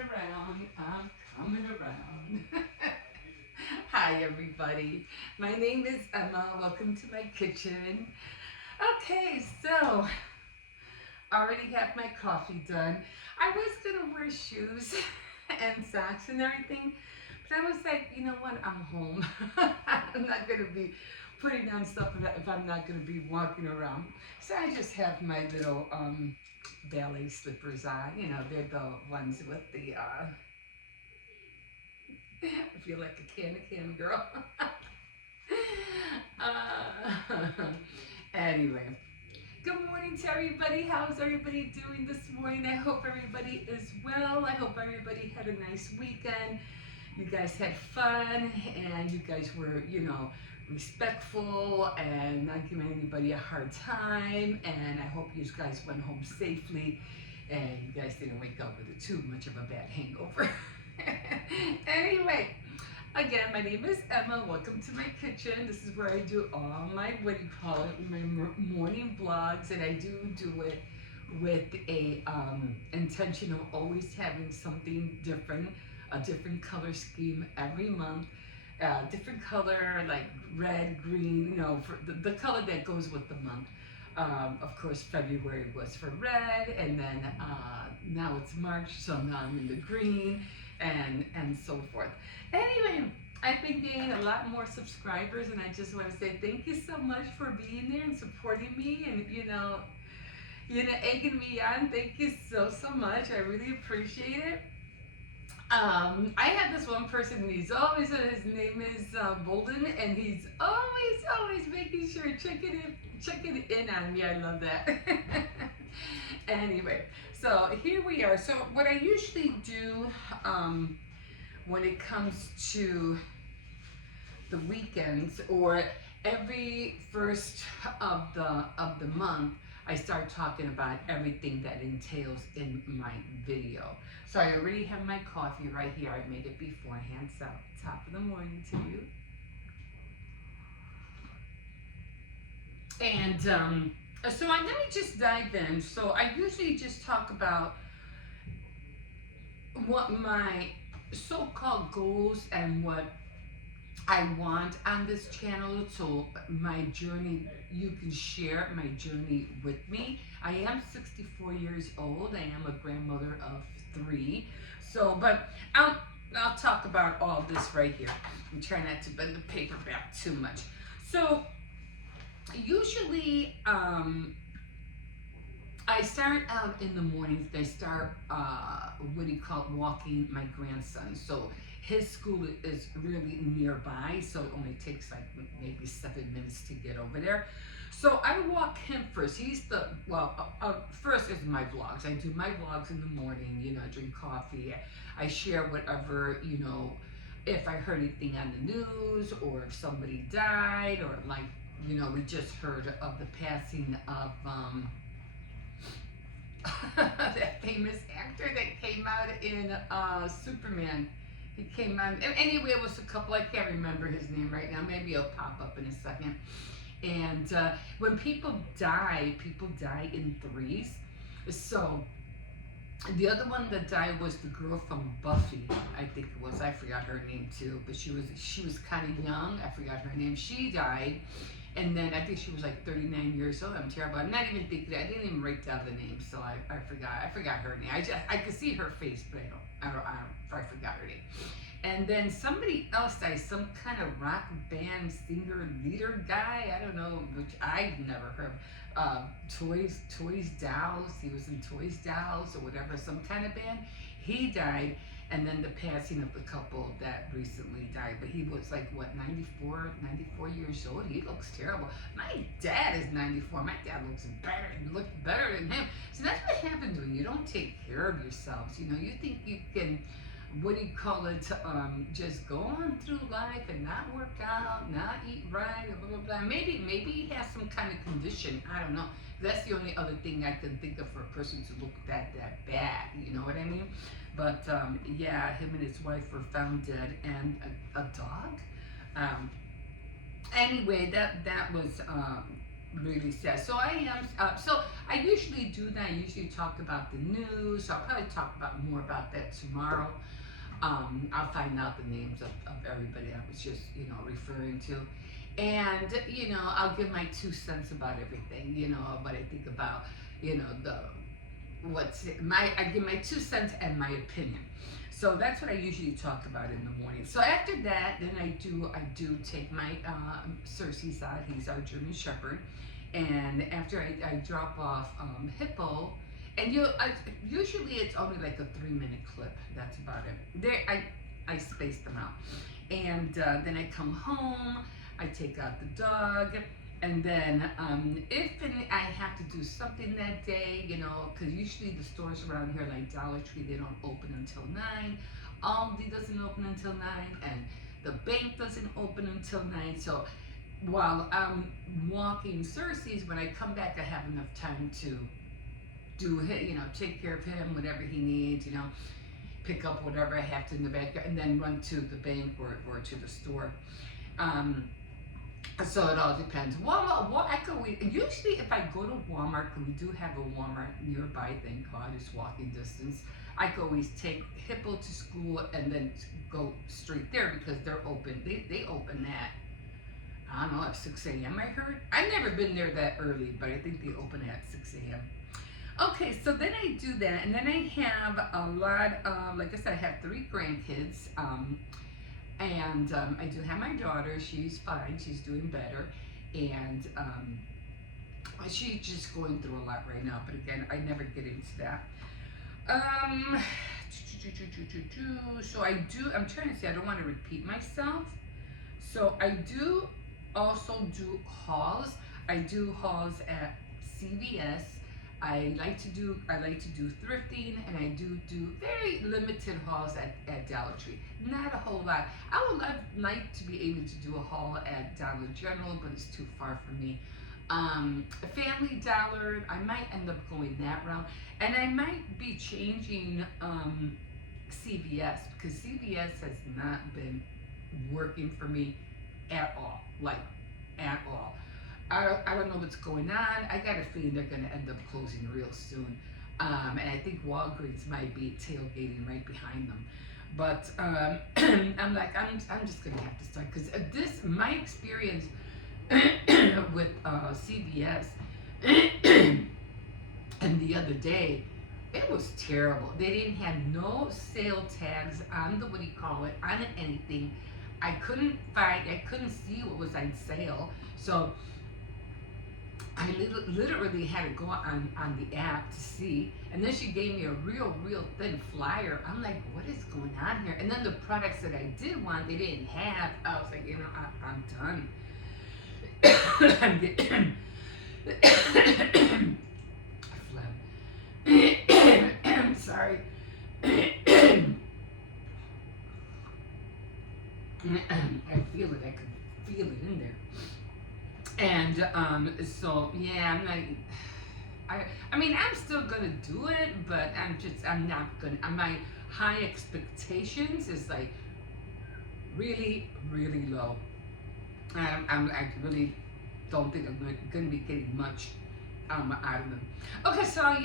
around, I'm coming around. Hi, everybody. My name is Emma. Welcome to my kitchen. Okay, so already have my coffee done. I was gonna wear shoes and socks and everything, but I was like, you know what? I'm home. I'm not gonna be putting on stuff if I'm not gonna be walking around. So I just have my little ballet slippers on. You know, they're the ones with the. I feel like a can girl. Anyway, good morning to everybody. How's everybody doing this morning? I hope everybody is well. I hope everybody had a nice weekend. You guys had fun and you guys were, respectful and not giving anybody a hard time. And I hope you guys went home safely and you guys didn't wake up with too much of a bad hangover. Anyway, again, my name is Emma. Welcome to my kitchen. This is where I do all my, my morning vlogs, and I do it with a intention of always having something different, a different color scheme every month, different color like red, green, for the color that goes with the month. Of course, February was for red, and then now it's March, so now I'm in the green, and so forth. Anyway, I've been gaining a lot more subscribers, and I just want to say thank you so much for being there and supporting me, and egging me on. Thank you so much. I really appreciate it. I have this one person, and his name is Bolden, and he's always making sure checking in on me. I love that. Anyway, so here we are. So what I usually do when it comes to the weekends or every first of the month, I start talking about everything that entails in my video. So I already have my coffee right here. I made it beforehand. So top of the morning to you. And so let me just dive in. So I usually just talk about what my so-called goals and what I want on this channel. So my journey, you can share my journey with me. I am 64 years old. I am a grandmother of 3. So, but I'll talk about all this right here. I'm trying not to bend the paper back too much. So usually I start out in the mornings. I start what do you call it, walking my grandson. So his school is really nearby, so it only takes like maybe 7 minutes to get over there. So I walk him first. He's the, first is my vlogs. I do my vlogs in the morning, I drink coffee. I share whatever, if I heard anything on the news or if somebody died or like, we just heard of the passing of that famous actor that came out in Superman. He came on. Anyway, it was a couple. I can't remember his name right now. Maybe it'll pop up in a second. And when people die in threes. So the other one that died was the girl from Buffy. I think it was. I forgot her name too. But she was kind of young. I forgot her name. She died. And then I think she was like 39 years old. I'm terrible. I'm not even thinking. I didn't even write down the name, so I forgot her name. I could see her face, but I forgot her name. And then somebody else died, some kind of rock band singer leader guy. I don't know, which I've never heard of. Toys Dolls. He was in Toys Dolls or whatever, some kind of band. He died. And then the passing of the couple that recently died. But he was like, what, 94 years old? He looks terrible. My dad is 94. My dad looks better. He looks better than him. So that's what happens when you don't take care of yourselves. You think you can, what do you call it, just go on through life and not work out, not eat right, blah, blah, blah. Maybe he has some kind of condition. I don't know. That's the only other thing I can think of for a person to look that bad. You know what I mean? But yeah, him and his wife were found dead, and a dog. Anyway, that was really sad. So I am. So I usually do that. I usually talk about the news. I'll probably talk about more about that tomorrow. I'll find out the names of everybody I was just, referring to. And, I'll give my 2 cents about everything, what I think about, the I give my 2 cents and my opinion. So that's what I usually talk about in the morning. So after that, then I do take my Cersei's side. He's our German Shepherd, and after I drop off Hippo, and usually it's only like a 3-minute clip. That's about it. I space them out, and then I come home. I take out the dog, and then if I have to do something that day, because usually the stores around here like Dollar Tree, they don't open until 9. Aldi doesn't open until 9, and the bank doesn't open until 9. So while I'm walking Cersei's, when I come back, I have enough time to take care of him, whatever he needs, pick up whatever I have to in the backyard, and then run to the bank or to the store. So it all depends. Usually if I go to Walmart, because we do have a Walmart nearby, thank God, it's walking distance, I can always take Hippo to school and then go straight there because they're open. They open at, I don't know, at 6 a.m. I heard. I've never been there that early, but I think they open at 6 a.m. Okay, so then I do that, and then I have a lot, like I said, I have 3 grandkids, and I do have my daughter. She's fine, she's doing better, and she's just going through a lot right now, but again, I never get into that. So I'm trying to say, I don't want to repeat myself, so I do also do hauls. I do hauls at CVS. I like to do thrifting, and I do very limited hauls at Dollar Tree. Not a whole lot. I would like to be able to do a haul at Dollar General, but it's too far for me. Family Dollar, I might end up going that route, and I might be changing CVS, because CVS has not been working for me at all, at all. I don't know what's going on. I got a feeling they're going to end up closing real soon. And I think Walgreens might be tailgating right behind them. But I'm just going to have to start, because my experience with CVS and the other day, it was terrible. They didn't have no sale tags on on anything. I couldn't see what was on sale. So I literally had to go on the app to see, and then she gave me a real thin flyer. I'm like, what is going on here? And then the products that I did want, they didn't have. I was like, I'm done. I'm getting I'm sorry. I feel it. I could feel it in there. And so yeah, I mean, I'm still gonna do it, but I'm not gonna. My high expectations is like really low. I really don't think I'm gonna be getting much out of them. Okay, so I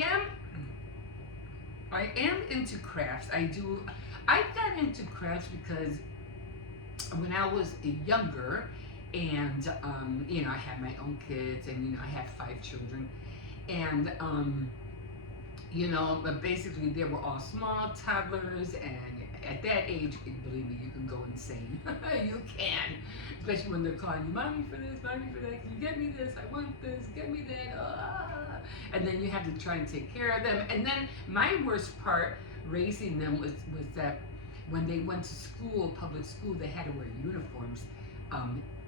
am into crafts. I got into crafts because when I was younger, and I had my own kids, and I had 5 children, and but basically they were all small toddlers, and at that age, believe me, you can go insane. You can, especially when they're calling you, mommy for this, mommy for that, can you get me this, I want this, get me that, and then you have to try and take care of them. And then my worst part raising them was that when they went to school, public school, they had to wear uniforms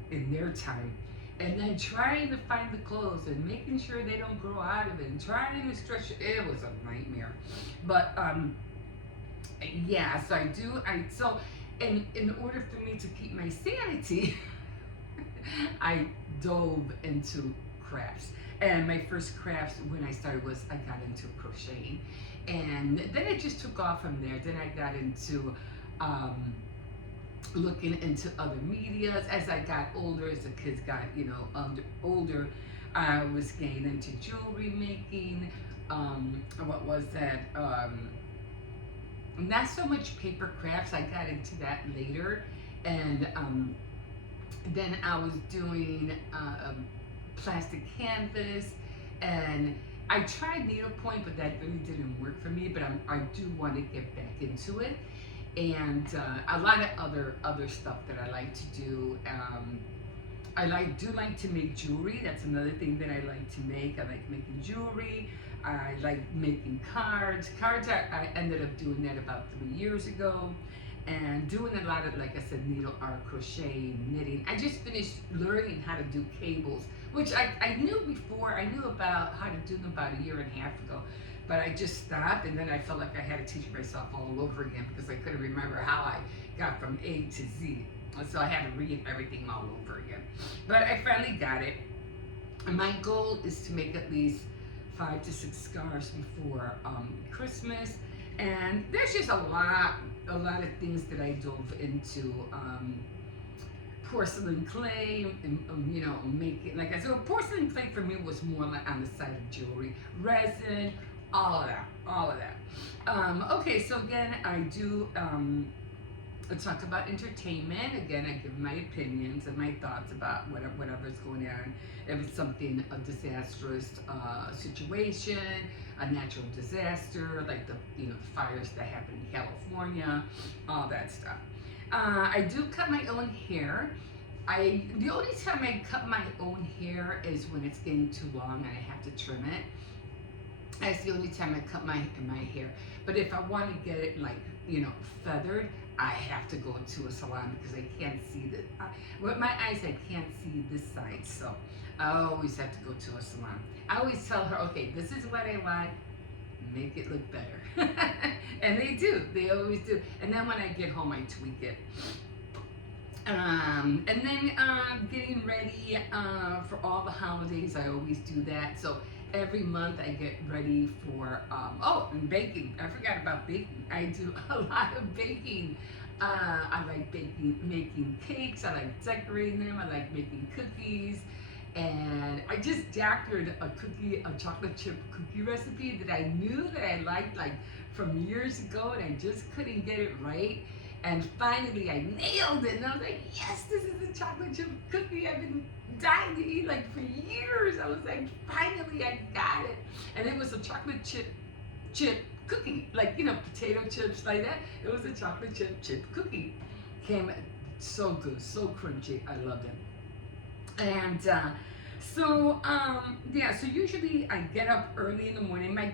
in their time, and then trying to find the clothes and making sure they don't grow out of it, and trying to stretch it was a nightmare. But yeah, so in order for me to keep my sanity, I dove into crafts. And my first crafts when I started was I got into crocheting, and then it just took off from there. Then I got into looking into other medias as I got older. As the kids got older, I was getting into jewelry making. What was that? Not so much paper crafts. I got into that later, and then I was doing plastic canvas, and I tried needlepoint, but that really didn't work for me. But I do want to get back into it, and a lot of other stuff that I like to do. Do like to make jewelry. That's another thing that I like to make. I like making jewelry. I like making cards. I ended up doing that about 3 years ago, and doing a lot of, like I said, needle art, crochet, knitting. I just finished learning how to do cables, which I knew before. I knew about how to do them about a year and a half ago, but I just stopped, and then I felt like I had to teach myself all over again because I couldn't remember how I got from A to Z. So I had to read everything all over again. But I finally got it. And my goal is to make at least 5 to 6 scarves before Christmas. And there's just a lot of things that I dove into. Porcelain clay, and making, like I said, porcelain clay for me was more like on the side of jewelry, resin, all of that. Okay, so again, I do talk about entertainment. Again, I give my opinions and my thoughts about whatever's going on. If it's something, a disastrous situation, a natural disaster, like the fires that happened in California, all that stuff. I do cut my own hair. The only time I cut my own hair is when it's getting too long and I have to trim it. That's the only time I cut my hair. But if I want to get it feathered, I have to go to a salon because I can't see with my eyes I can't see this side, so I always have to go to a salon. I always tell her, okay, this is what I want, make it look better. And they do, they always do. And then when I get home, I tweak it. And then getting ready for all the holidays, I always do that. So every month I get ready for, and baking. I forgot about baking. I do a lot of baking. I like making cakes. I like decorating them. I like making cookies. And I just doctored a chocolate chip cookie recipe that I knew that I liked like from years ago, and I just couldn't get it right. And finally I nailed it, and I was like, yes, this is a chocolate chip cookie I've been dying to eat like for years. I was like, finally I got it. And it was a chocolate chip cookie, like potato chips like that. It was a chocolate chip cookie. Came so good, so crunchy. I loved it. And so usually I get up early in the morning. My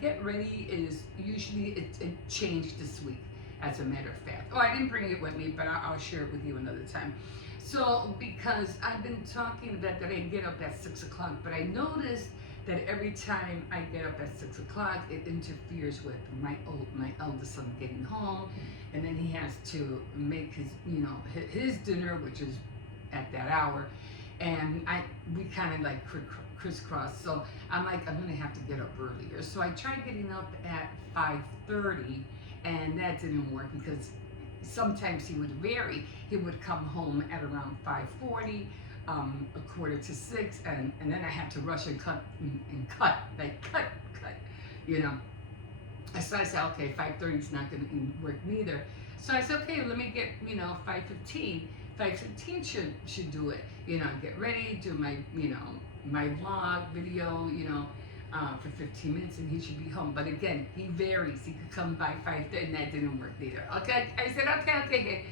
get ready is usually it changed this week, as a matter of fact. I didn't bring it with me, but I'll share it with you another time. So because I've been talking about that I get up at 6 o'clock, but I noticed that every time I get up at 6 o'clock, it interferes with my eldest son getting home, and then he has to make his dinner, which is at that hour, and we kind of like crisscross. So I'm like, I'm gonna have to get up earlier. So I tried getting up at 5:30, and that didn't work because sometimes he would vary. He would come home at around 5:40. A quarter to 6, and then I have to rush and cut, So I said, okay, 5:30 is not going to work neither. So I said, okay, let me get 5:15. 5:15 should do it. Get ready, do my my vlog video, for 15 minutes, and he should be home. But again, he varies. He could come by 5:30, and that didn't work neither. Okay, I said, okay,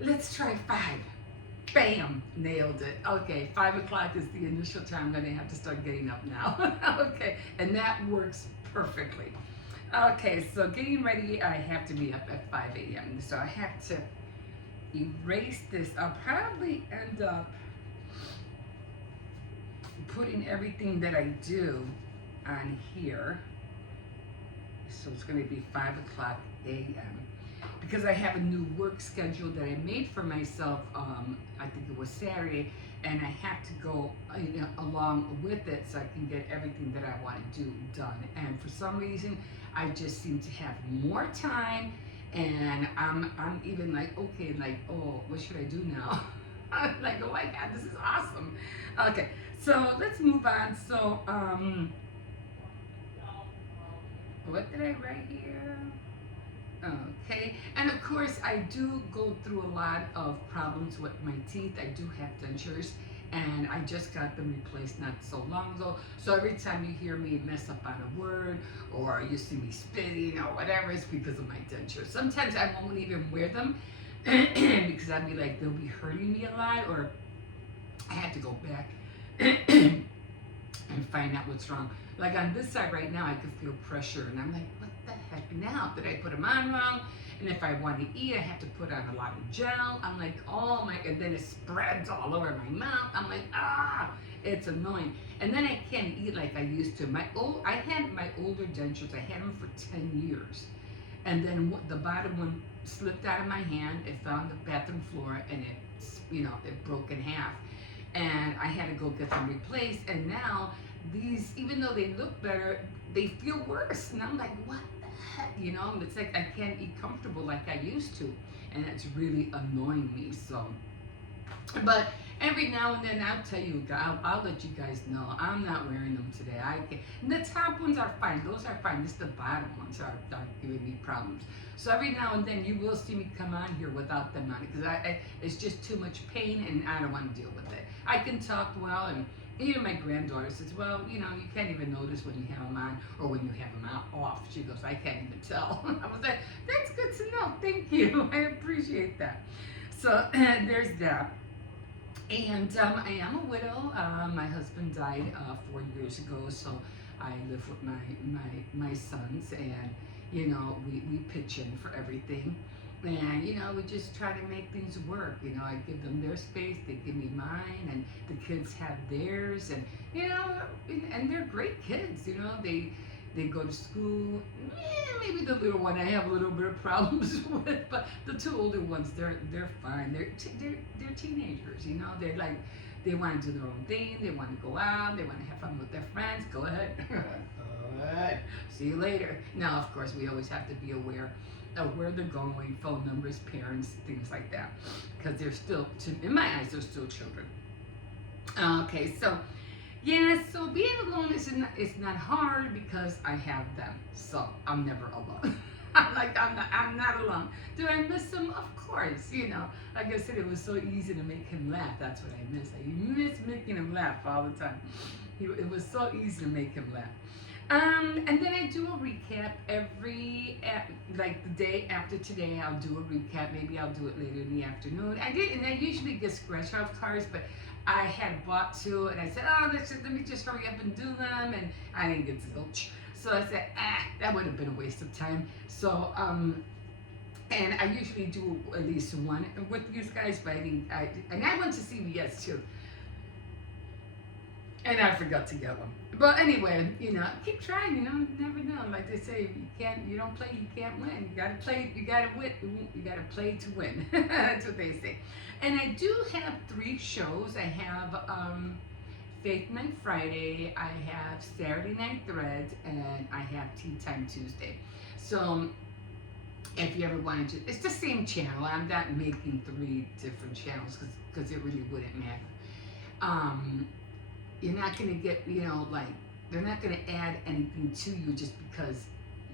let's try 5. Bam! Nailed it. Okay, 5 o'clock is the initial time I'm going to have to start getting up now. Okay, and that works perfectly. Okay, so getting ready, I have to be up at 5 a.m. So I have to erase this. I'll probably end up putting everything that I do on here. So it's going to be 5 o'clock a.m. because I have a new work schedule that I made for myself. I think it was Saturday, and I have to go along with it so I can get everything that I want to do done. And for some reason, I just seem to have more time, and I'm even like, okay, like, oh, what should I do now? I'm like, oh my God, this is awesome. Okay, so let's move on. So, what did I write here? Okay, and of course, I do go through a lot of problems with my teeth. I do have dentures, and I just got them replaced not so long ago. So every time you hear me mess up on a word or you see me spitting or whatever, it's because of my dentures. Sometimes I won't even wear them because I'd be like, they'll be hurting me a lot, or I have to go back and find out what's wrong. Like on this side right now, I could feel pressure, and I'm like, what the heck now? Did I put them on wrong? And if I want to eat, I have to put on a lot of gel. I'm like, oh my, and then it spreads all over my mouth. I'm like, it's annoying. And then I can't eat like I used to. I had my older dentures, I had them for 10 years. And then the bottom one slipped out of my hand. It fell on the bathroom floor, and it broke in half. And I had to go get them replaced. And now these, even though they look better, they feel worse. And I'm like, what the heck? It's like I can't eat comfortable like I used to. And it's really annoying me. So, but every now and then I'll tell you, I'll let you guys know I'm not wearing them today. And the top ones are fine. Those are fine. Just the bottom ones are giving me problems. So every now and then you will see me come on here without them on it, because it's just too much pain and I don't want to deal with it. I can talk well, and even my granddaughter says, well, you can't even notice when you have them on or when you have them off. She goes, I can't even tell. I was like, that's good to know. Thank you. I appreciate that. So there's that. And I am a widow. My husband died 4 years ago, so I live with my sons, and we pitch in for everything. And we just try to make things work. I give them their space, they give me mine, and the kids have theirs, and and they're great kids. They go to school. Maybe the little one I have a little bit of problems with, but the two older ones, they're fine. They're teenagers. They're like, they want to do their own thing. They want to go out. They want to have fun with their friends. Go ahead. Go ahead. See you later. Now, of course, we always have to be aware of where they're going, phone numbers, parents, things like that, because they're still, in my eyes, they're still children. Okay, so. Yeah, so being alone is not hard because I have them, so I'm never alone. I'm not alone. Do I miss him? Of course. Like I said, it was so easy to make him laugh. That's what I miss. I miss making him laugh all the time. It was so easy to make him laugh. And then I do a recap like the day after today. I'll do a recap. Maybe I'll do it later in the afternoon. I usually get scratch off cards, but I had bought two, and I said, let me just hurry up and do them, and I didn't get to go. So I said, that would have been a waste of time. So, and I usually do at least one with you guys, but I went to CVS too, and I forgot to get one. But anyway, keep trying. You never know. Like they say, you don't play, you can't win. You gotta play, you gotta win. You gotta play to win. That's what they say. And I do have 3 shows. I have Faith Night Friday, I have Saturday Night Threads, and I have Tea Time Tuesday. So if you ever wanted to, it's the same channel. I'm not making 3 different channels because it really wouldn't matter. You're not going to get, they're not going to add anything to you just because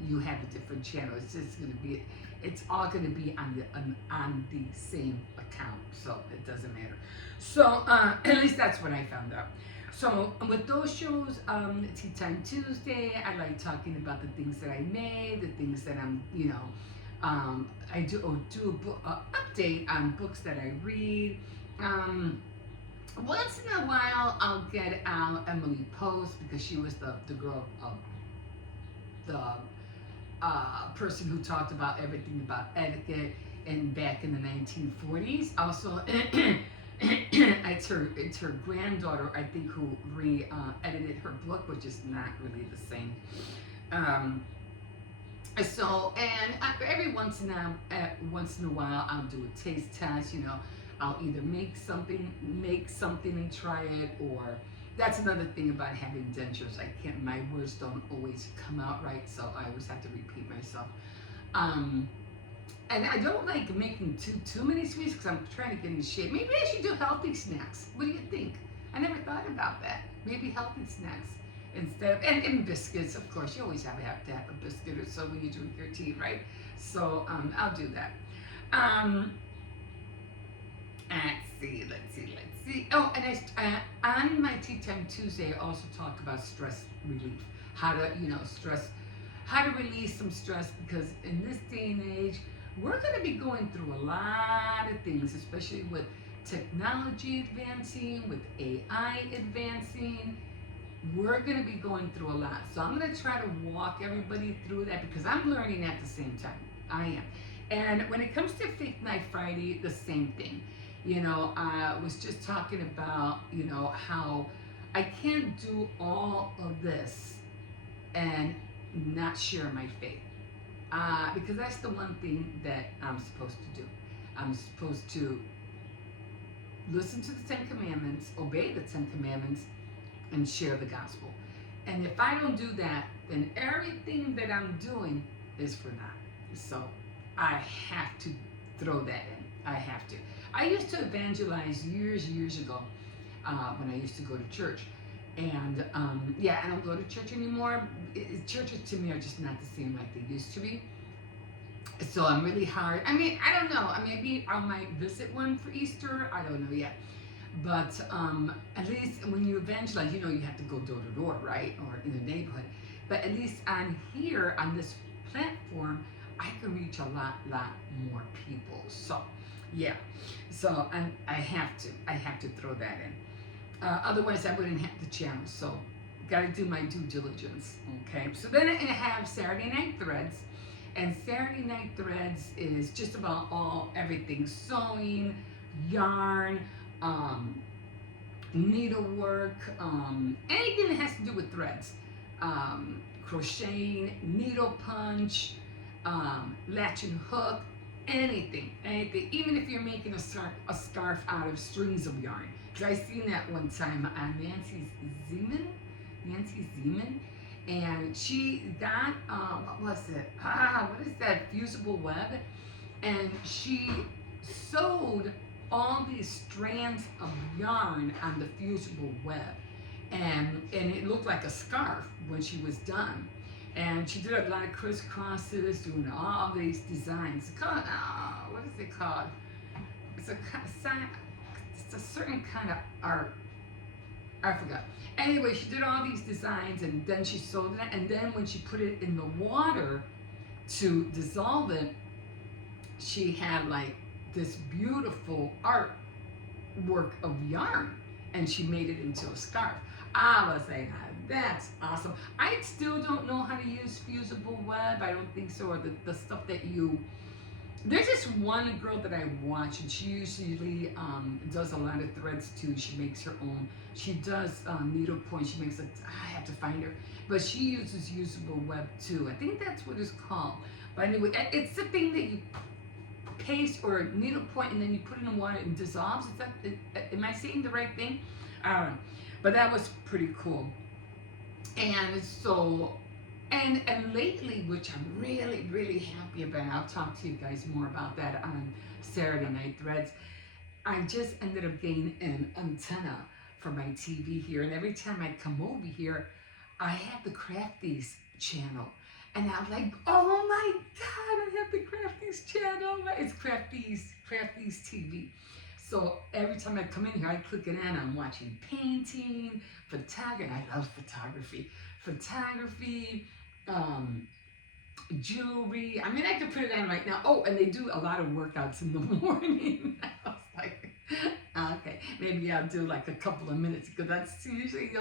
you have a different channel. It's just going to be, it's all going to be on the same account, so it doesn't matter. So at least that's what I found out. So with those shows, Tea Time Tuesday, I like talking about the things that I made, the things that I'm, I do a book update on books that I read. Once in a while, I'll get out Emily Post because she was the girl of the person who talked about everything about etiquette and back in the 1940s. Also, it's her granddaughter, I think, who edited her book, which is not really the same. So, and every once in a while, I'll do a taste test. I'll either make something and try it, or that's another thing about having dentures. My words don't always come out right, so I always have to repeat myself. And I don't like making too many sweets because I'm trying to get in shape. Maybe I should do healthy snacks. What do you think? I never thought about that. Maybe healthy snacks instead of, and biscuits, of course. You always have to have a biscuit or so when you drink your tea, right? So I'll do that. Um, let's see. Oh, and on my Tea Time Tuesday, I also talk about stress relief. How to, how to release some stress because in this day and age, we're going to be going through a lot of things, especially with technology advancing, with AI advancing. We're going to be going through a lot. So I'm going to try to walk everybody through that because I'm learning at the same time. I am. And when it comes to Fake Night Friday, the same thing. I was just talking about, how I can't do all of this and not share my faith. Because that's the one thing that I'm supposed to do. I'm supposed to listen to the Ten Commandments, obey the Ten Commandments, and share the gospel. And if I don't do that, then everything that I'm doing is for naught. So I have to throw that in. I have to. I used to evangelize years ago when I used to go to church. And I don't go to church anymore. Churches to me are just not the same like they used to be. So I'm really hard. I mean, I don't know. Maybe I might visit one for Easter. I don't know yet. But at least when you evangelize, you have to go door to door, right? Or in the neighborhood. But at least on here, on this platform, I can reach a lot more people. So, yeah. So I have to throw that in. Otherwise, I wouldn't have the channel. So, got to do my due diligence. Okay. So then I have Saturday Night Threads, and Saturday Night Threads is just about everything: sewing, yarn, needlework, anything that has to do with threads, crocheting, needle punch, latch and hook, anything. Even if you're making a scarf out of strings of yarn. Because I seen that one time on Nancy Zeman, and she got what was it? What is that? Fusible web, and she sewed all these strands of yarn on the fusible web, and it looked like a scarf when she was done. And she did a lot of crisscrosses, doing all these designs. It's called, what is it called? It's a certain kind of art. I forgot. Anyway, she did all these designs, and then she sewed it. And then when she put it in the water to dissolve it, she had like this beautiful artwork of yarn, and she made it into a scarf. I was like, that's awesome. I still don't know how to use fusible web. I don't think so. Or the stuff that there's this one girl that I watch, and she usually does a lot of threads too. She makes her own. She does needlepoint. She makes I have to find her. But she uses fusible web too. I think that's what it's called. But anyway, it's the thing that you paste or needlepoint, and then you put it in water and dissolves. Am I saying the right thing? I don't know. But that was pretty cool. And so, and lately, which I'm really happy about, I'll talk to you guys more about that on Saturday Night Threads. I just ended up getting an antenna for my TV here, and every time I come over here, I have the Crafties channel. And I'm like, oh my God, I have the Crafties channel. It's Crafties TV. So every time I come in here, I click it on. I'm watching painting, photography. I love photography, jewelry. I mean, I could put it on right now. Oh, and they do a lot of workouts in the morning. I was like, okay, maybe I'll do like a couple of minutes because that's usually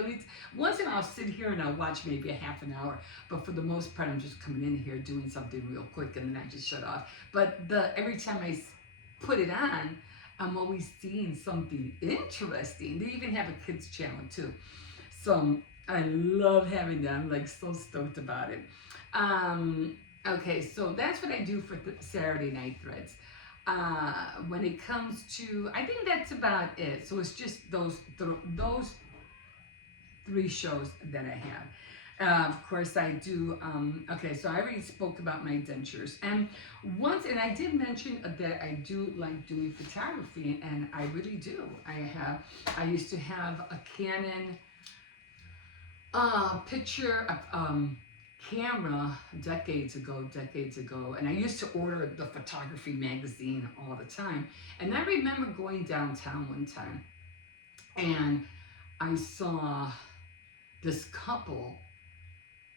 once in a while I'll sit here and I'll watch maybe a half an hour. But for the most part, I'm just coming in here doing something real quick and then I just shut off. But every time I put it on, I'm always seeing something interesting. They even have a kids channel too. So I love having that. I'm like so stoked about it. Okay, so that's what I do for Saturday Night Threads. When it comes to, I think that's about it. So it's just those three shows that I have. Of course, I do. Okay, so I already spoke about my dentures, and and I did mention that I do like doing photography, and I really do. I used to have a Canon picture camera decades ago, and I used to order the photography magazine all the time. And I remember going downtown one time, and I saw this couple.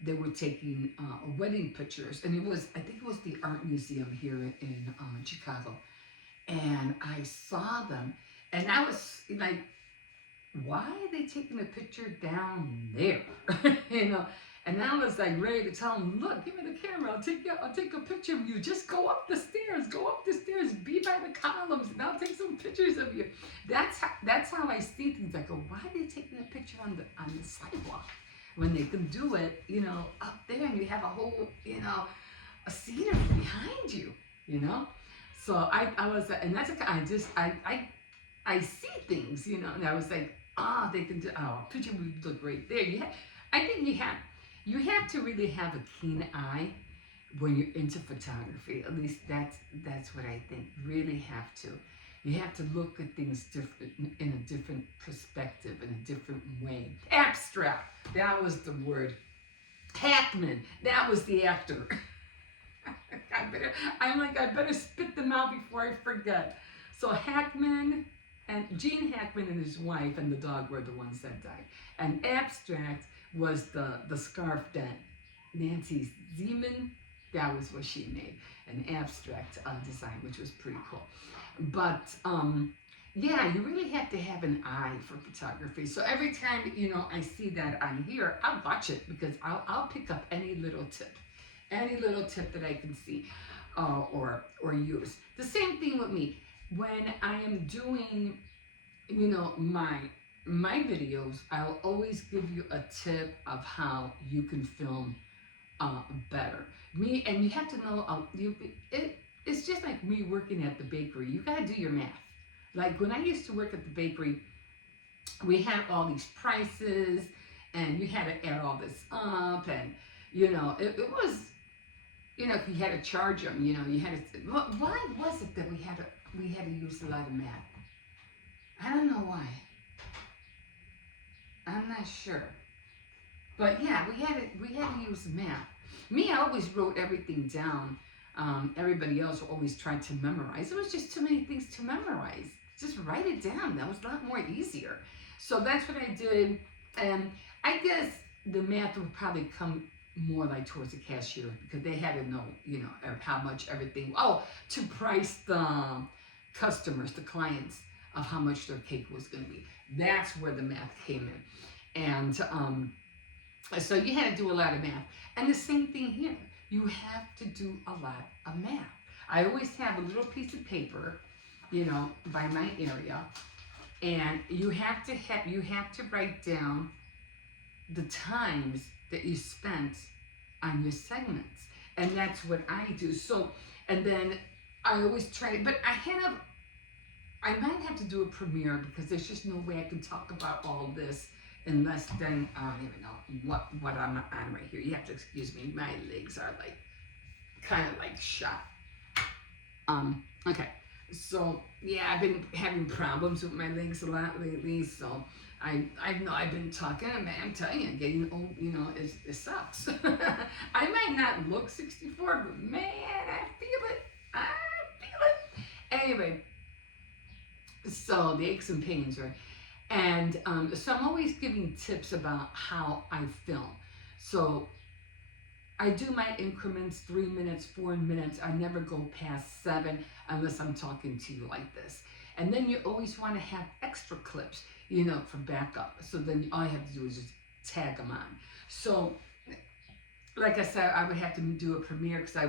They were taking wedding pictures, and I think it was the art museum here in Chicago, and I saw them, and I was like, why are they taking a picture down there? you know, and I was like ready to tell them, look, give me the camera, I'll take a picture of you, just go up the stairs, be by the columns, and I'll take some pictures of you. That's how I see things. I go, why are they taking a picture on the sidewalk when they can do it, up there, and you have a whole, a scenery behind you, So I was, and that's I see things, and I was like, they can do, a picture would look right there. I think you have to really have a keen eye when you're into photography. At least that's what I think. Really have to. You have to look at things different, in a different perspective, in a different way. Abstract, that was the word. Hackman, that was the actor. I better spit them out before I forget. So Hackman, and Gene Hackman and his wife and the dog were the ones that died. And Abstract was the scarf that Nancy Zeman, that was what she made. An abstract design, which was pretty cool. But yeah, you really have to have an eye for photography. So every time I see that on here, I'll watch it, because I'll pick up any little tip that I can see or use. The same thing with me when I am doing my videos. I'll always give you a tip of how you can film better. And you have to know it's just like me working at the bakery. You got to do your math. Like when I used to work at the bakery, we had all these prices, and you had to add all this up, and it was, if you had to charge them, you had to. Why was it that we had to use a lot of math? I don't know why. I'm not sure, but yeah, we had to use math. Me, I always wrote everything down. Everybody else always tried to memorize. It was just too many things to memorize. Just write it down. That was a lot more easier. So that's what I did. And I guess the math would probably come more like towards the cashier, because they had to know, how much everything, to price the customers, the clients, of how much their cake was going to be. That's where the math came in. And so you had to do a lot of math. And the same thing here. You have to do a lot of math. I always have a little piece of paper, by my area, and you have to write down the times that you spent on your segments, and that's what I do. So, and then I always try, but I might have to do a premiere, because there's just no way I can talk about all this in less than, I don't even know what I'm on right here. You have to excuse me. My legs are kind of shot. Okay. So yeah, I've been having problems with my legs a lot lately. So I know I've been talking, and I'm telling you, getting old, it sucks. I might not look 64, but man, I feel it. Anyway, so the aches and pains, right? And so I'm always giving tips about how I film. So I do my increments, 3 minutes, 4 minutes. I never go past 7 unless I'm talking to you like this. And then you always want to have extra clips, for backup. So then all you have to do is just tag them on. So like I said, I would have to do a premiere, because I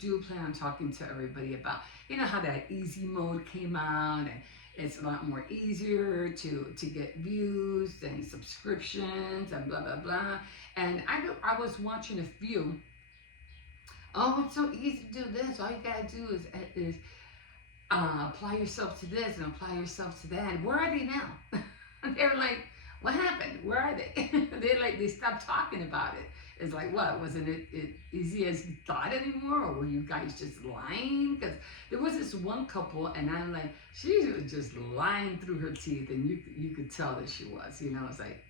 do plan on talking to everybody about, how that easy mode came out, and it's a lot more easier to get views and subscriptions and blah, blah, blah. And I was watching a few. Oh, it's so easy to do this. All you gotta do is apply yourself to this and apply yourself to that. And where are they now? They're like, What happened? Where are they? They stopped talking about it. It's like, what, wasn't it easy as you thought anymore, or were you guys just lying? Because there was this one couple, and I'm like, she was just lying through her teeth, and you could tell that she was. It's like,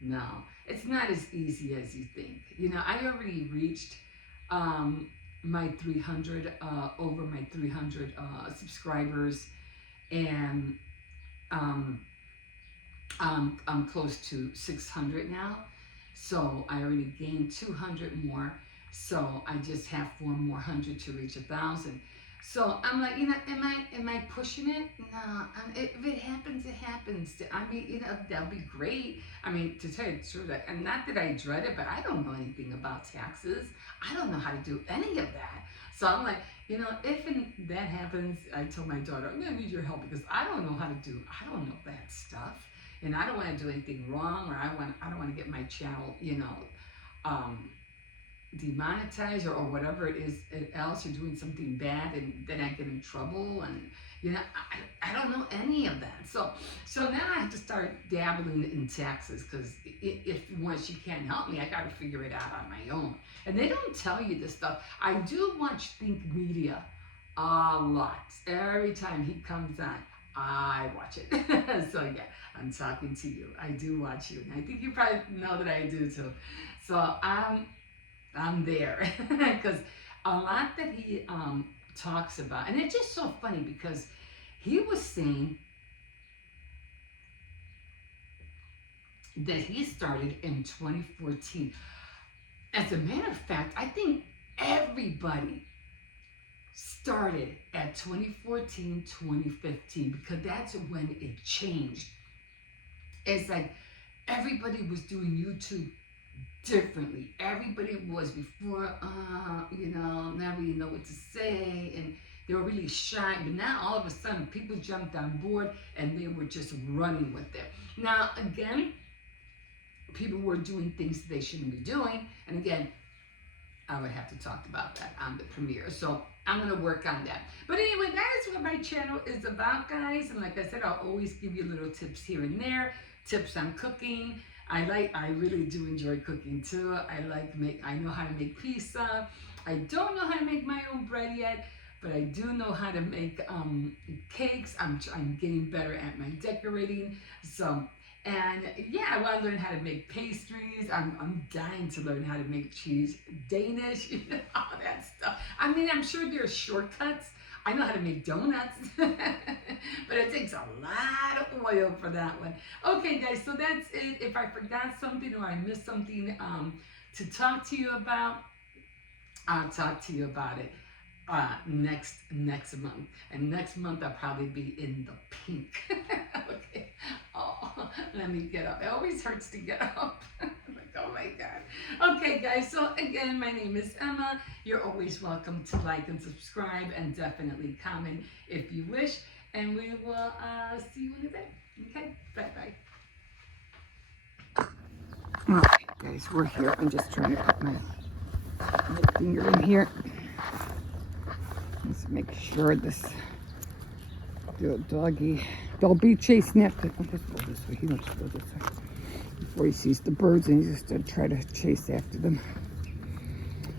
no, it's not as easy as you think. I already reached my 300, over my 300 subscribers, and um, I'm close to 600 now. So I already gained 200 more. So I just have 4 more hundred to reach 1,000. So I'm like, am I pushing it? No. If it happens, it happens. I mean, that'll be great. I mean, to tell you the truth, and not that I dread it, but I don't know anything about taxes. I don't know how to do any of that. So I'm like, if that happens, I told my daughter, I'm gonna need your help because I don't know how to do. I don't know that stuff, and I don't want to do anything wrong, or I don't want to get my channel, um, demonetized, or whatever it is else. You're doing something bad, and then I get in trouble, and I don't know any of that. So now I have to start dabbling in taxes, because if once she can't help me, I got to figure it out on my own. And they don't tell you this stuff. I do watch Think Media a lot. Every time he comes on, I watch it. So yeah, I'm talking to you. I do watch you, and I think you probably know that I do too. So I'm there, because a lot that he talks about, and it's just so funny because he was saying that he started in 2014. As a matter of fact, I think everybody started at 2014, 2015, because that's when it changed. It's like everybody was doing YouTube differently. Everybody was before, not really know what to say, and they were really shy. But now all of a sudden, people jumped on board, and they were just running with it. Now, again, people were doing things they shouldn't be doing, and again, I would have to talk about that on the premiere. So I'm going to work on that. But anyway, that is what my channel is about, guys. And like I said, I'll always give you little tips here and there, tips on cooking. I really do enjoy cooking too. I know how to make pizza. I don't know how to make my own bread yet, but I do know how to make cakes. I'm getting better at my decorating. So, and yeah, I want to learn how to make pastries. I'm dying to learn how to make cheese Danish, all that stuff. I mean, I'm sure there are shortcuts. I know how to make donuts, but it takes a lot of oil for that one. Okay, guys, so that's it. If I forgot something or I missed something to talk to you about, I'll talk to you about it next month. And next month I'll probably be in the pink. Okay. Oh, let me get up. It always hurts to get up. Like, oh my God. Okay, guys. So again, my name is Emma. You're always welcome to like and subscribe, and definitely comment if you wish. And we will see you in a bit. Okay. Bye bye. Okay, guys, we're here. I'm just trying to put my finger in here. Let's make sure this doggy. Don't be chasing after. Let's go this way. He wants to go this way. Before he sees the birds, and he's just going to try to chase after them.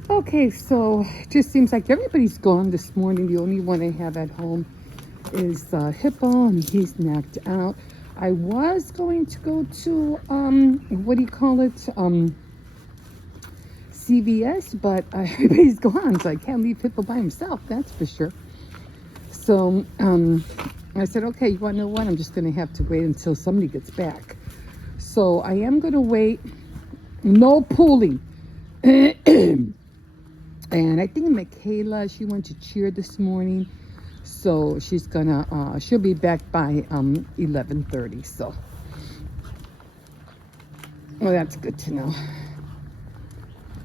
Okay, so it just seems like everybody's gone this morning. The only one I have at home is Hippo, and he's knocked out. I was going to go to what do you call it? CVS, but everybody's gone, so I can't leave Hippo by himself, that's for sure. So I said, okay, you want to know what? I'm just going to have to wait until somebody gets back. So I am going to wait. No pulling. And I think Michaela, she went to cheer this morning. So she's gonna, she'll be back by 11:30. So, well, that's good to know.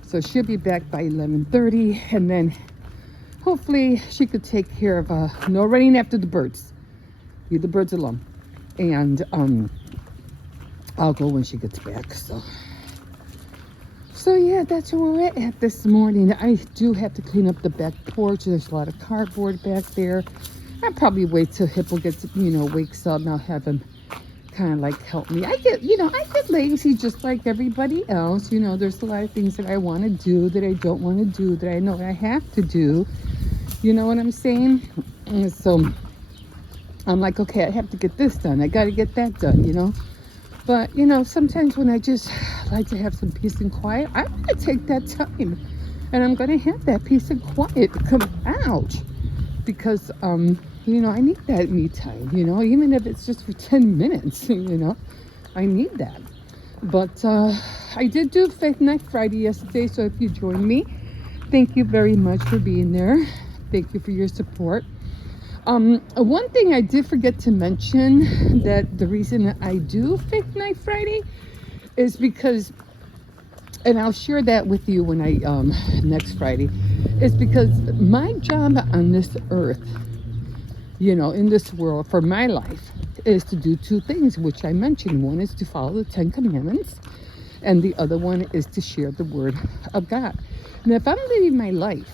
So she'll be back by 11:30, and then hopefully she could take care of no running after the birds. Leave the birds alone, and I'll go when she gets back. So yeah, that's where we're at this morning. I do have to clean up the back porch. There's a lot of cardboard back there. I'll probably wait till Hippo gets, wakes up, and I'll have him kind of like help me. I get lazy just like everybody else. There's a lot of things that I want to do that I don't want to do that I know I have to do. You know what I'm saying? And so I'm like, okay, I have to get this done. I got to get that done. But, sometimes when I just like to have some peace and quiet, I'm going to take that time. And I'm going to have that peace and quiet come out. Because, I need that me time, even if it's just for 10 minutes, I need that. But I did do Faith Night Friday yesterday. So if you joined me, thank you very much for being there. Thank you for your support. One thing I did forget to mention, that the reason that I do Faith Night Friday is because, and I'll share that with you when I next Friday, is because my job on this earth, in this world for my life, is to do two things, which I mentioned. One is to follow the 10 Commandments, and the other one is to share the Word of God. Now, if I'm living my life,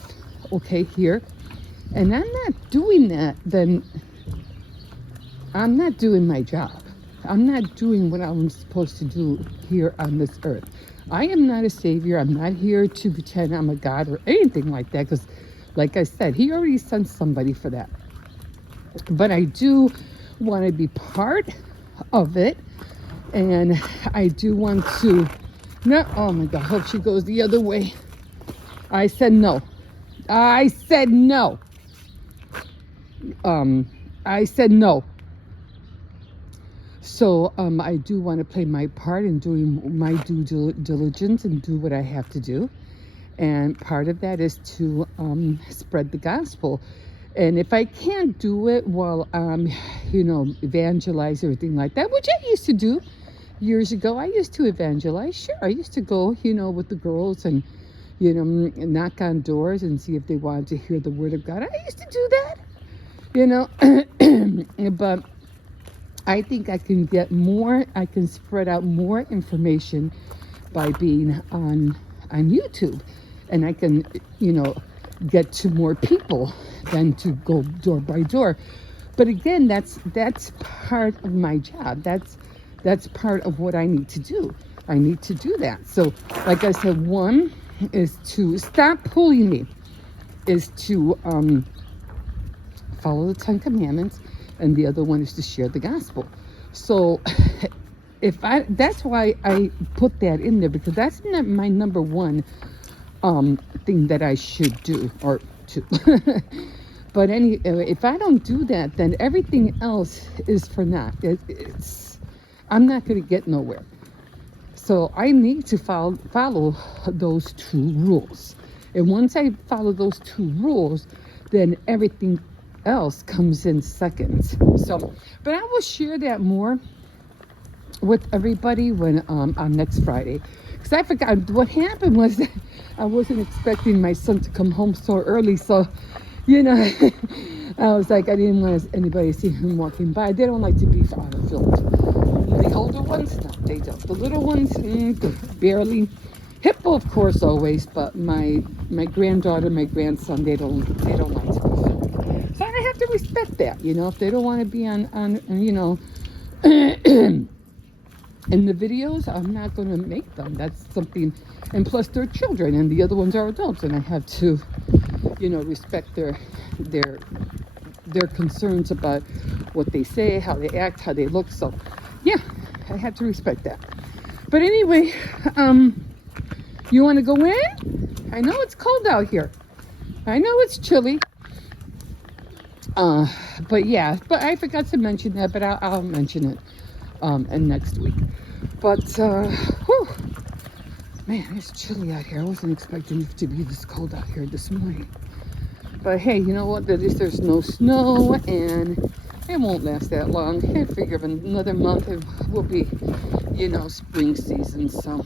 okay, here, and I'm not doing that, then I'm not doing my job. I'm not doing what I'm supposed to do here on this earth. I am not a savior. I'm not here to pretend I'm a God or anything like that, because, like I said, he already sent somebody for that. But I do want to be part of it, and I do want to, no, oh my God, I hope she goes the other way. I said no. I said no. I said no. So I do want to play my part in doing my due diligence and do what I have to do. And part of that is to spread the gospel. And if I can't do it while evangelize, everything like that, which I used to do years ago. I used to evangelize. Sure, I used to go, with the girls and, knock on doors and see if they wanted to hear the word of God. I used to do that, but I think I can get more, I can spread out more information by being on YouTube. And I can, get to more people than to go door by door. But again, that's part of my job. That's part of what I need to do. I need to do that. So, like I said, one is to stop pulling me, is to follow the 10 Commandments, and the other one is to share the gospel. So that's why I put that in there, because that's not my number one thing that I should do, or to. But if I don't do that, then everything else is for naught. I'm not going to get nowhere. So I need to follow those two rules. And once I follow those two rules, then everything else comes in second. So, but I will share that more with everybody when on next Friday. Because I forgot what happened was that I wasn't expecting my son to come home so early. So, I was like, I didn't want anybody to see him walking by. They don't like to be filmed. The older ones, no, they don't. The little ones, barely. Hippo, of course, always. But my granddaughter, my grandson, they don't like to be filmed. So I have to respect that. If they don't want to be on in the videos, I'm not going to make them. That's something. And plus, they're children, and the other ones are adults, and I have to, respect their concerns about what they say, how they act, how they look. So, yeah, I have to respect that. But anyway, you want to go in? I know it's cold out here. I know it's chilly. But yeah, but I forgot to mention that, but I'll mention it and next week. But whew, man, it's chilly out here. I wasn't expecting it to be this cold out here this morning. But hey, you know what? At least there's no snow, and it won't last that long. I figure another month it will be, spring season. So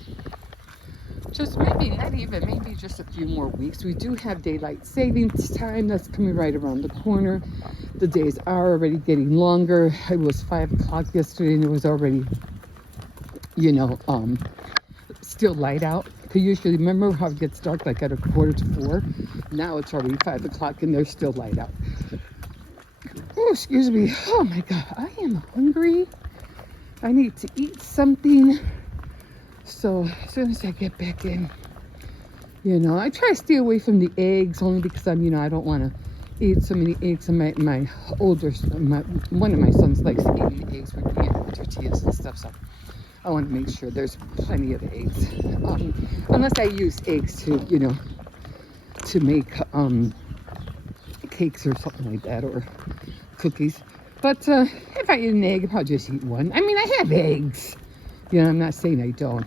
just maybe just a few more weeks. We do have daylight savings time that's coming right around the corner. The days are already getting longer. It was 5 o'clock yesterday, and it was already, still light out. Because usually, remember how it gets dark like at 3:45? Now it's already 5 o'clock, and there's still light out. Oh, excuse me. Oh my God, I am hungry. I need to eat something. So as soon as I get back in, I try to stay away from the eggs only because I don't want to eat so many eggs. And my one of my sons likes eating eggs with tortillas and stuff. So I want to make sure there's plenty of eggs. Unless I use eggs to make cakes or something like that, or cookies. But if I eat an egg, I'll just eat one. I mean, I have eggs. I'm not saying I don't.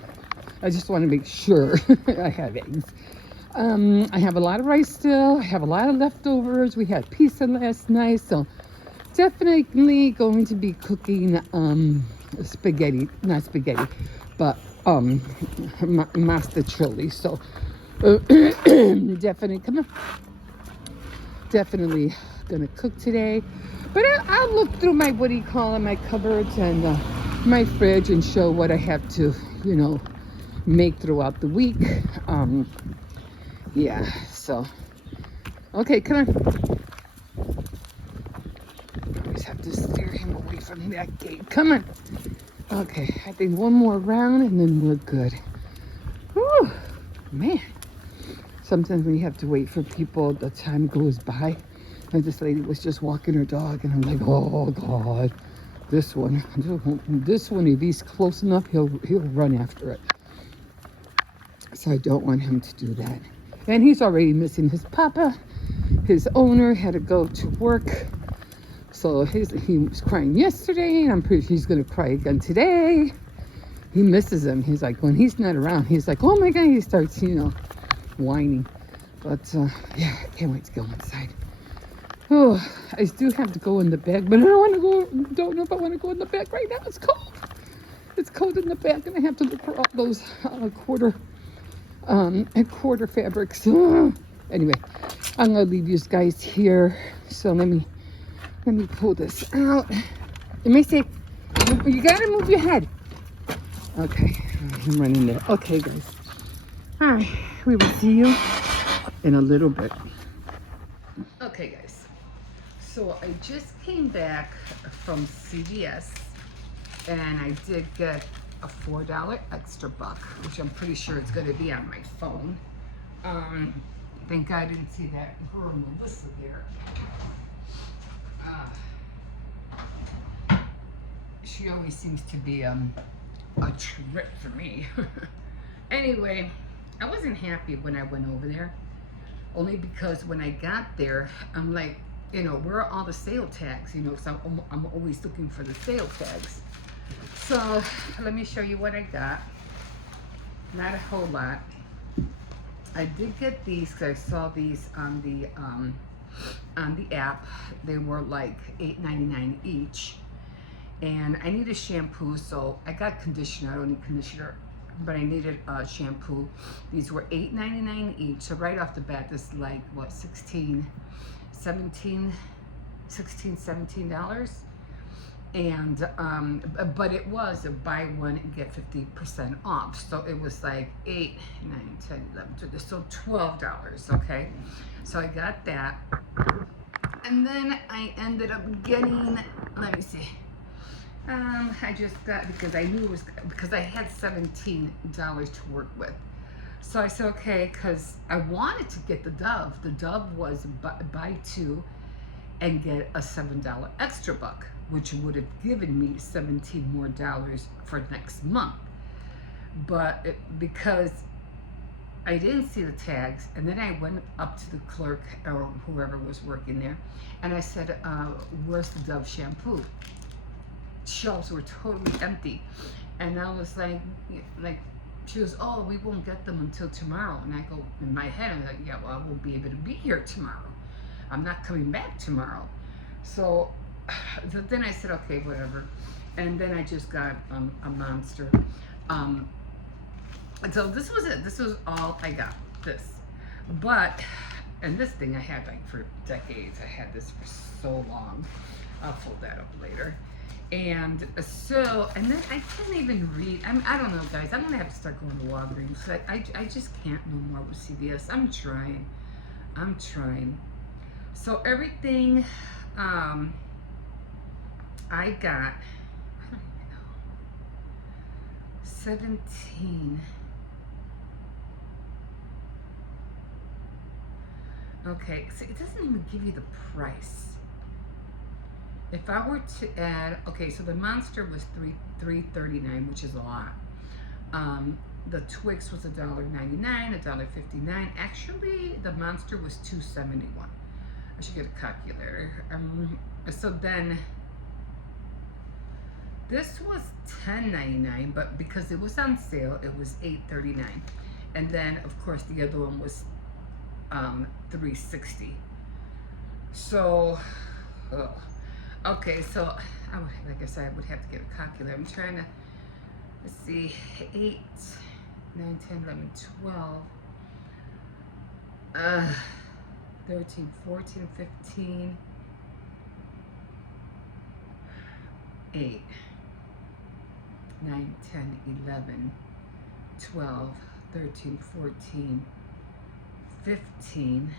I just want to make sure I have eggs. I have a lot of rice still. I have a lot of leftovers. We had pizza last night, so definitely going to be cooking spaghetti, not spaghetti, but mastichilli. So definitely gonna cook today. But I'll look through my my cupboards and my fridge and show what I have to make throughout the week. Yeah, so okay, come on. Always have to steer him away from that gate. Come on. Okay, I think one more round and then we're good. Whew, man. Sometimes when you have to wait for people, the time goes by. And this lady was just walking her dog, and I'm like, oh God, this one, if he's close enough, he'll run after it. So I don't want him to do that. And he's already missing his papa. His owner had to go to work. So he was crying yesterday, and I'm pretty sure he's going to cry again today. He misses him. He's like, when he's not around, he's like, oh my God, he starts, whining. But yeah, I can't wait to go inside. Oh, I do have to go in the back, but I don't know if I want to go in the back right now. It's cold. It's cold in the back, and I have to look for all those quarter fabrics. Anyway, I'm gonna leave you guys here. So let me pull this out. Let me see. You gotta move your head. Okay, I'm running there. Okay, guys. All right, we will see you in a little bit. Okay, guys. So I just came back from CVS, and I did get a $4 extra buck, which I'm pretty sure it's going to be on my phone. Thank God I didn't see that girl Melissa there. She always seems to be a trip for me. Anyway, I wasn't happy when I went over there, only because when I got there, I'm like, where are all the sale tags? So I'm always looking for the sale tags. So let me show you what I got. Not a whole lot. I did get these because I saw these on the app. They were like $8.99 each. And I need a shampoo, so I got conditioner. I don't need conditioner, but I needed a shampoo. These were $8.99 each. So right off the bat, this is like what, $17. And but it was a buy one and get 50% off. So it was like 8, 9, 10, 11, 12, so $12. Okay, so I got that, and then I ended up getting. Let me see. I just got, because I knew it was, because I had $17 to work with. So I said, okay, because I wanted to get the Dove. The Dove was buy two and get a $7 extra buck, which would have given me $17 more for next month. But because I didn't see the tags, and then I went up to the clerk or whoever was working there, and I said, where's the Dove shampoo? Shelves were totally empty. And I was like, she goes, oh, we won't get them until tomorrow. And I go, in my head, I'm like, yeah, well, I won't be able to be here tomorrow. I'm not coming back tomorrow. So then I said, okay, whatever. And then I just got a Monster. And so this was it. This was all I got, this. But, and this thing I had like for decades. I had this for so long. I'll fold that up later. And so, and then I can't even read. I don't know, guys. I'm gonna have to start going to Walgreens. I just can't no more with CVS. I'm trying. So everything I got, I don't even know. 17. Okay, so it doesn't even give you the price. If I were to add, okay, so the Monster was $3.39, which is a lot. The Twix was $1.99, $1.59. Actually, the Monster was $2.71. I should get a calculator. So then, this was $10.99, but because it was on sale, it was $8.39. And then, of course, the other one was $3.60. So, okay, so like I said, I would have to get a calculator. I'm trying to, let's see, 8, 9, 10, 11, 12, 13, 14, 15, 8, 9, 10, 11, 12, 13, 14, 15.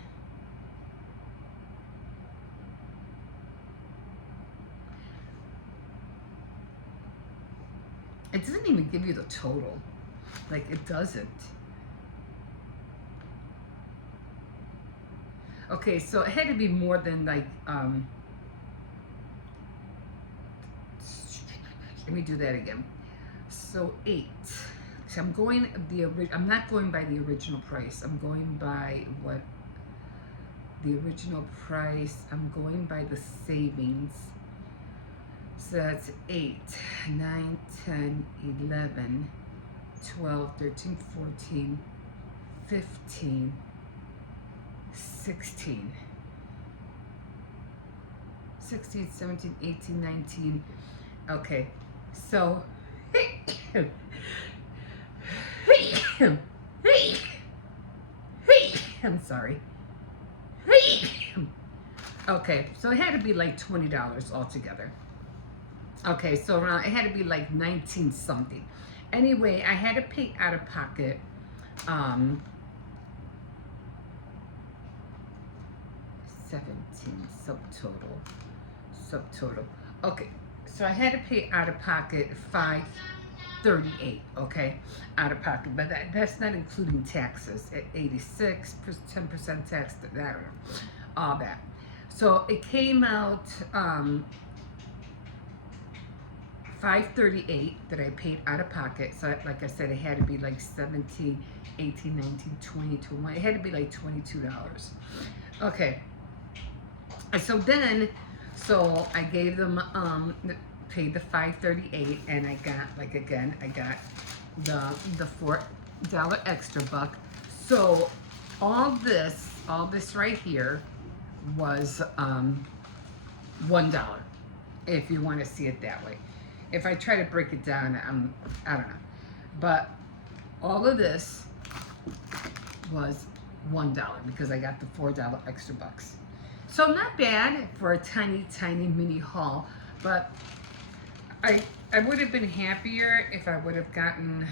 It doesn't even give you the total. Like, it doesn't. Okay, so it had to be more than like, let me do that again. So 8. So I'm not going by the original price. I'm going by what the original price. I'm going by the savings. So that's 8, 9, 10, 11, 12, 13, 14, 15, 16, 17, 18, 19. Okay, so I'm sorry. Okay, so it had to be like $20 altogether. Okay, so around, it had to be like 19 something. Anyway, I had to pay out of pocket 17 subtotal. Okay, so I had to pay out of pocket $5.38. Okay, out of pocket, but that's not including taxes at 86, 10% tax, I don't know, all that. So it came out $5.38 that I paid out of pocket. So like I said, it had to be like 17, 18, 19, 20, 21. It had to be like $22. Okay. So then, so I gave them, paid the $5.38, and I got, like, again, I got the $4 extra buck. So all this right here was $1, if you want to see it that way. If I try to break it down, I don't know. But all of this was $1 because I got the $4 extra bucks. So not bad for a tiny, tiny mini haul. But I would have been happier if I would have gotten,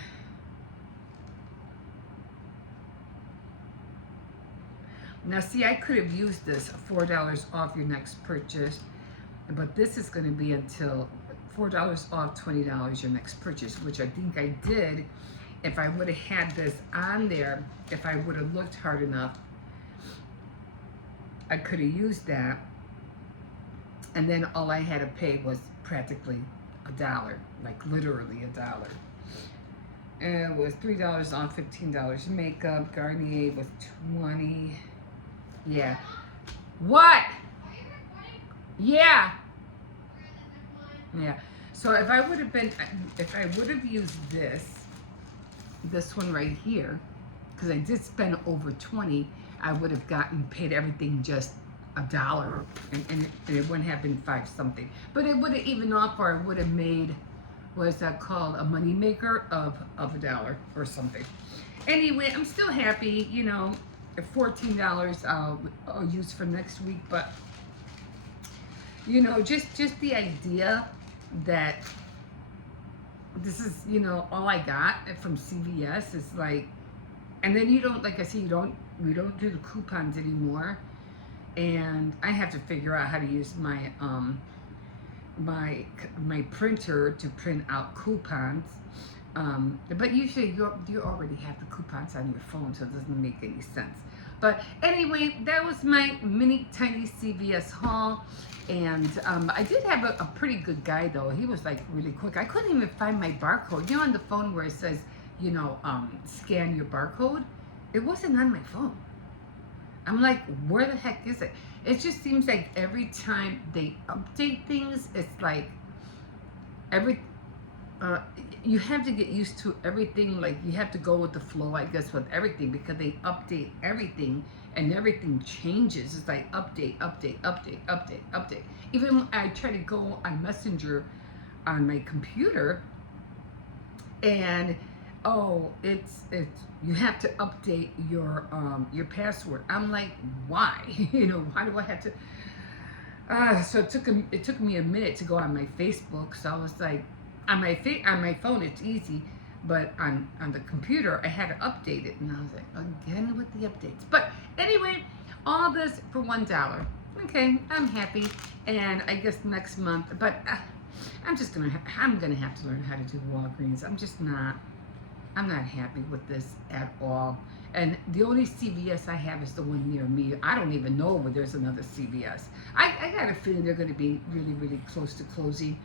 now see, I could have used this $4 off your next purchase, but this is going to be until $4 off $20 your next purchase, which I think I did. If I would have had this on there, if I would have looked hard enough, I could have used that, and then all I had to pay was practically $1, like literally $1. And it was $3 off, $15 makeup. Garnier was $20. Yeah. What? Yeah. Yeah. So if I would have used this one right here, because I did spend over 20, I would have paid everything just $1, and it wouldn't have been 5 something. But it would have evened off, or I would have made, what is that called, a money maker of $1 or something. Anyway, I'm still happy, you know. $14 I'll use for next week, but you know, just the idea that this is, you know, all I got from CVS is like, and then you don't, like I said, we don't do the coupons anymore, and I have to figure out how to use my my printer to print out coupons. But usually you already have the coupons on your phone, so it doesn't make any sense. But anyway, that was my mini tiny CVS haul. And I did have a pretty good guy though. He was like really quick. I couldn't even find my barcode. You know, on the phone where it says, scan your barcode. It wasn't on my phone. I'm like, where the heck is it? It just seems like every time they update things, it's like every uh, you have to get used to everything. Like you have to go with the flow, I guess, with everything because they update everything and everything changes. It's like update, update, update, update, update. Even when I try to go on Messenger on my computer, and it's you have to update your password. I'm like, why? Why do I have to? So it took me a minute to go on my Facebook. So I was like, on my phone it's easy, but on the computer I had to update it, and I was like, again with the updates. But anyway, all this for $1. Okay, I'm happy, and I guess next month. But I'm gonna have to learn how to do Walgreens. I'm not happy with this at all. And the only CVS I have is the one near me. I don't even know where there's another CVS. I got a feeling they're going to be really, really close to closing.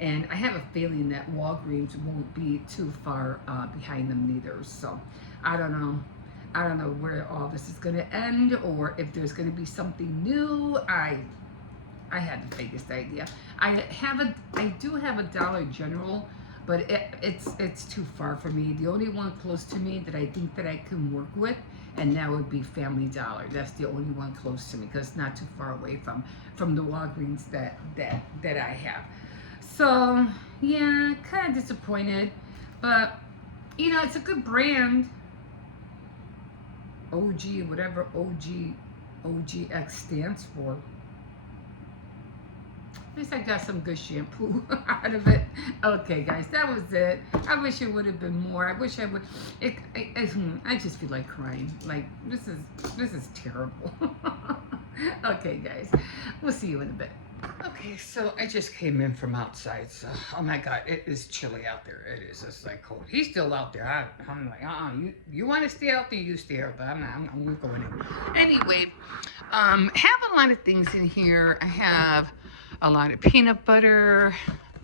And I have a feeling that Walgreens won't be too far behind them neither. So I don't know. I don't know where all this is going to end, or if there's going to be something new. I had the vaguest idea. I do have a Dollar General, but it's too far for me. The only one close to me that I think that I can work with, and that would be Family Dollar. That's the only one close to me because it's not too far away from the Walgreens that I have. So yeah, kind of disappointed, but it's a good brand. OG, whatever OGX stands for. At least I got some good shampoo out of it. Okay, guys, that was it. I wish it would have been more. I wish I would. I just feel like crying. Like this is terrible. Okay, guys, we'll see you in a bit. Okay, so I just came in from outside. So, oh my God, it is chilly out there. It is just like cold. He's still out there. I'm like, you want to stay out there, you stay out there. But I'm going in. Anyway, have a lot of things in here. I have a lot of peanut butter,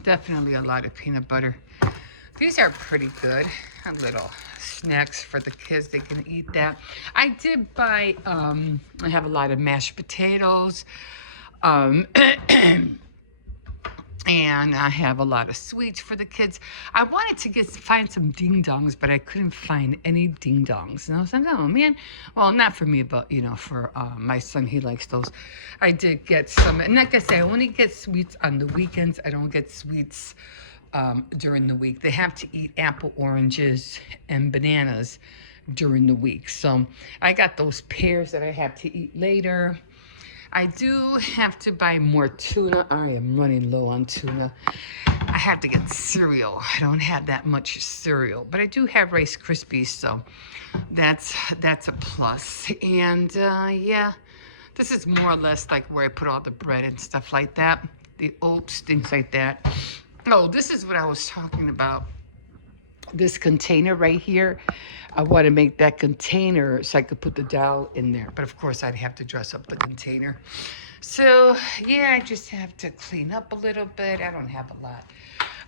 definitely a lot of peanut butter. These are pretty good. A little snacks for the kids, they can eat that. I did buy, I have a lot of mashed potatoes, and I have a lot of sweets for the kids. I wanted to find some ding dongs, but I couldn't find any ding dongs. And I was like, oh man. Well, not for me, but for my son, he likes those. I did get some, and like I said, I only get sweets on the weekends. I don't get sweets during the week. They have to eat apple, oranges, and bananas during the week. So I got those pears that I have to eat later. I do have to buy more tuna. I am running low on tuna. I have to get cereal. I don't have that much cereal, but I do have Rice Krispies, so that's a plus. And yeah, this is more or less like where I put all the bread and stuff like that, the oats, things like that. Oh, this is what I was talking about. This container right here, I want to make that container so I could put the doll in there. But of course, I'd have to dress up the container. So yeah, I just have to clean up a little bit. I don't have a lot.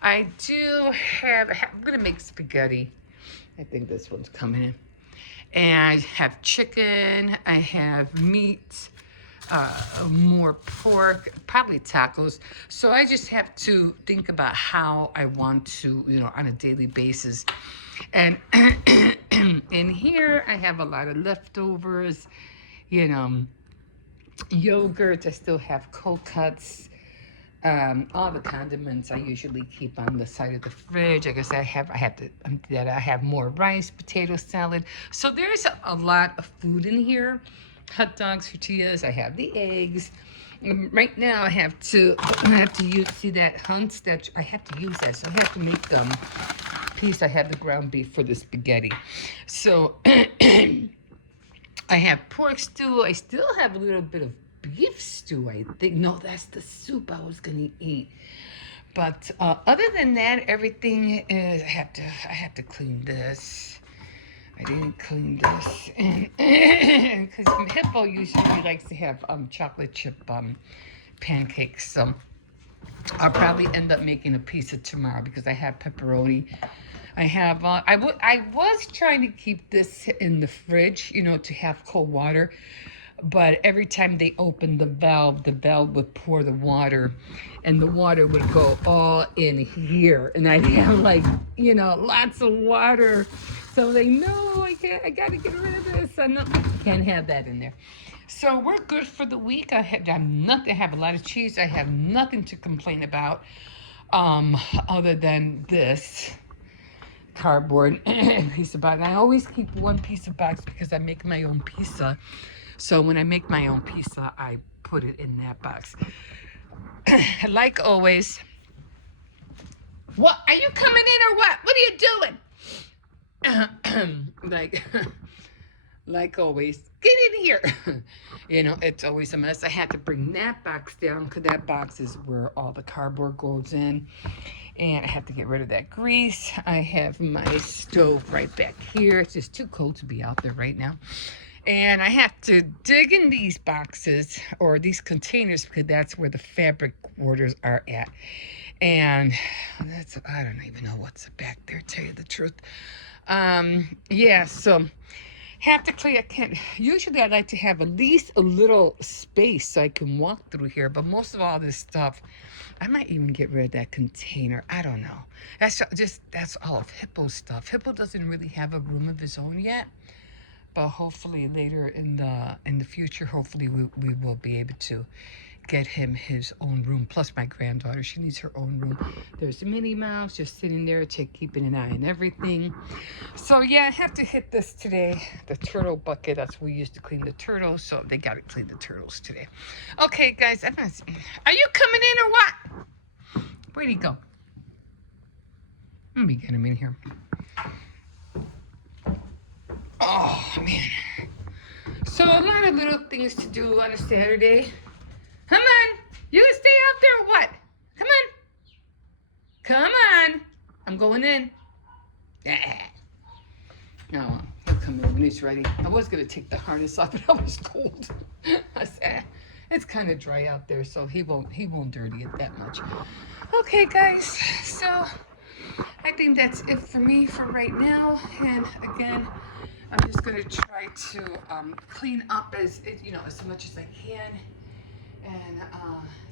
I do I'm going to make spaghetti. I think this one's coming in. And I have chicken. I have meat. More pork, probably tacos. So I just have to think about how I want to, on a daily basis. And in here, I have a lot of leftovers, yogurt. I still have cold cuts. All the condiments I usually keep on the side of the fridge. I guess I have more rice, potato salad. So there's a lot of food in here. Hot dogs, tortillas. I have the eggs. Right now, I have to use. See that Hunt's? That I have to use that. So I have to make piece. I have the ground beef for the spaghetti. So I have pork stew. I still have a little bit of beef stew. I think no, that's the soup I was gonna eat. But other than that, everything is. I have to clean this. I didn't clean this, and because Hippo usually likes to have chocolate chip pancakes, so I'll probably end up making a pizza tomorrow because I have pepperoni. I have. I was trying to keep this in the fridge, to have cold water, but every time they opened the valve would pour the water, and the water would go all in here, and I'd have like, lots of water. So they no, I can't. I gotta get rid of this. Can't have that in there. So we're good for the week. I have nothing. I have a lot of cheese. I have nothing to complain about, other than this cardboard piece of box. I always keep one piece of box because I make my own pizza. So when I make my own pizza, I put it in that box. Like always. What? Are you coming in or what? What are you doing? like always, get in here. It's always a mess. I had to bring that box down because that box is where all the cardboard goes in. And I have to get rid of that grease. I have my stove right back here. It's just too cold to be out there right now. And I have to dig in these boxes or these containers because that's where the fabric orders are at. And I don't even know what's back there, tell you the truth. Yeah, so have to clean. Usually I like to have at least a little space so I can walk through here. But most of all this stuff, I might even get rid of that container. I don't know. That's all of Hippo's stuff. Hippo doesn't really have a room of his own yet. But hopefully later in the future, hopefully we will be able to get him his own room. Plus my granddaughter, she needs her own room. There's Minnie Mouse just sitting there, keeping an eye on everything. So yeah, I have to hit this today. The turtle bucket, that's what we used to clean the turtles. So they got to clean the turtles today. Okay, guys, are you coming in or what? Where'd he go? Let me get him in here. Oh, man. So a lot of little things to do on a Saturday. Come on. You gonna stay out there or what? Come on. Come on. I'm going in. Yeah. No, he'll come in when he's ready. I was going to take the harness off, but I was cold. I said, it's kind of dry out there, so he won't dirty it that much. Okay, guys. So I think that's it for me for right now. And again, I'm just going to try to clean up as much as I can, and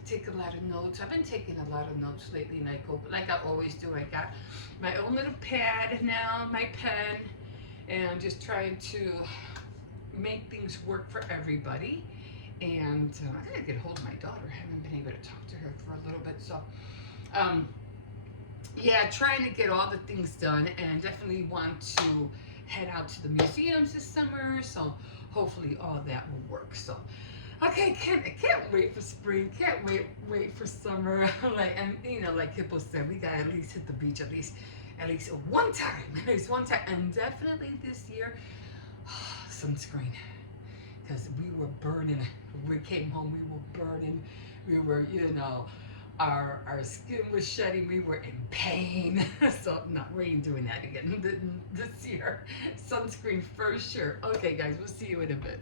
take a lot of notes. I've been taking a lot of notes lately, like I always do. I got my own little pad now, my pen, and I'm just trying to make things work for everybody. And I gotta get a hold of my daughter. I haven't been able to talk to her for a little bit, so yeah, trying to get all the things done, and definitely want to head out to the museums this summer, so hopefully all that will work. So okay, I can't wait for spring, can't wait for summer. Like Hippo said, we gotta at least hit the beach at least one time, and definitely this year, sunscreen, because we were burning. When we came home, we were burning. We were, our skin was shedding. We were in pain. So no, we ain't doing that again this year. Sunscreen for sure. Okay, guys, we'll see you in a bit.